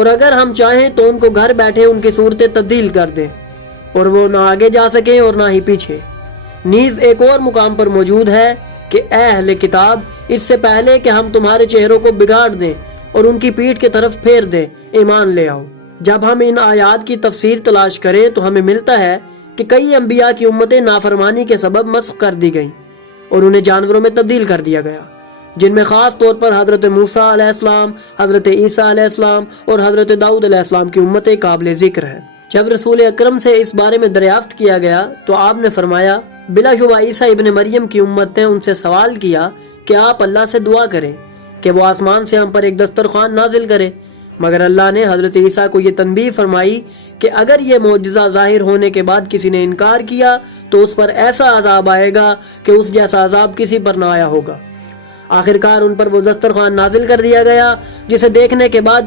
और अगर हम चाहें तो उनको घर बैठे उनकी सूरतें तब्दील कर दें और वो ना आगे जा सकें और ना ही पीछे। नीज़ एक और मुकाम पर मौजूद है कि ऐ अहले किताब, इससे पहले कि हम तुम्हारे चेहरों को बिगाड़ दें और उनकी पीठ की तरफ फेर दें, ईमान ले आओ। जब हम इन आयात की तफसीर तलाश करें तो हमें मिलता है कि कई अंबिया की उम्मतें नाफरमानी के सबब मस्ख कर दी गईं और उन्हें जानवरों में तब्दील कर दिया गया, जिनमें ख़ास तौर पर हज़रत मूसा अलैहिस्सलाम, हज़रत ईसा अलैहिस्सलाम और हज़रत दाऊद अलैहिस्सलाम की उम्मतें काबिल ज़िक्र हैं। जब रसूल अकरम से इस बारे में दरियाफ्त किया गया तो आपने फरमाया, बिलाशुबा ईसा इब्न मरियम की उम्मत ने उनसे सवाल किया कि आप अल्लाह से दुआ करें कि वो आसमान से हम पर एक दस्तरखान नाजिल करे, मगर अल्लाह ने हज़रत ईसा को ये तनबीह फरमाई कि अगर ये मोजज़ा ज़ाहिर होने के बाद किसी ने इनकार किया तो उस पर ऐसा अजाब आएगा कि उस जैसा अजाब किसी पर ना आया होगा। आखिरकार उन पर वो दस्तरखान नाजिल कर दिया गया जिसे देखने के बाद